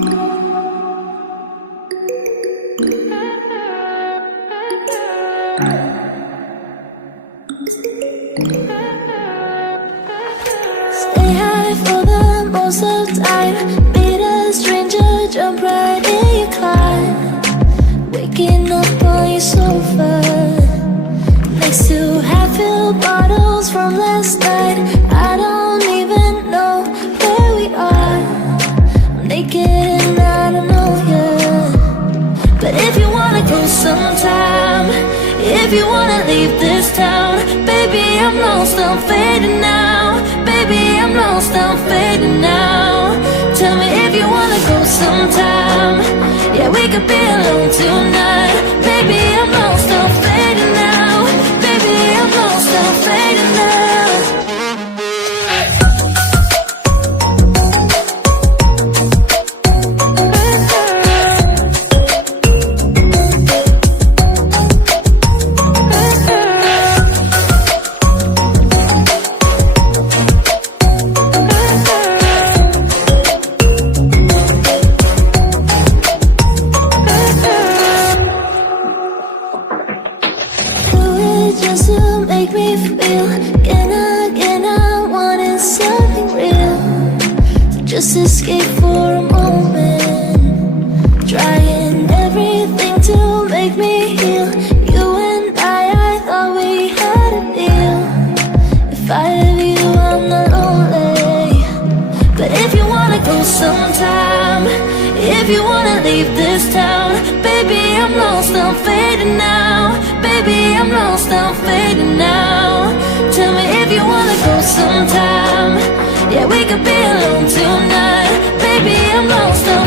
Stay high for the most of the time. Meet a stranger, jump right in your car. Waking up on your sofa, next to half-filled bottles from last night. I don't even know where we are. I'm naked and I don't know you. But if you wanna go sometime, if you wanna leave this town, baby, I'm lost, I'm fading now. Baby, I'm lost, I'm fading now. Tell me if you wanna go sometime. Yeah, we could be alone tonight. Baby, I'm lost, I'm fading now. Baby, I'm lost, I'm fading now. Just to make me feel again, I wanted something real. So just escape for a moment, trying everything to make me heal. You and I thought we had a deal. If I have you, I'm not lonely. But if you wanna go sometime, if you wanna leave this town, baby, I'm lost, I'm fading now. Baby, I'm lost, I'm fading now. Tell me if you wanna go sometime. Yeah, we could be alone tonight. Baby, I'm lost, I'm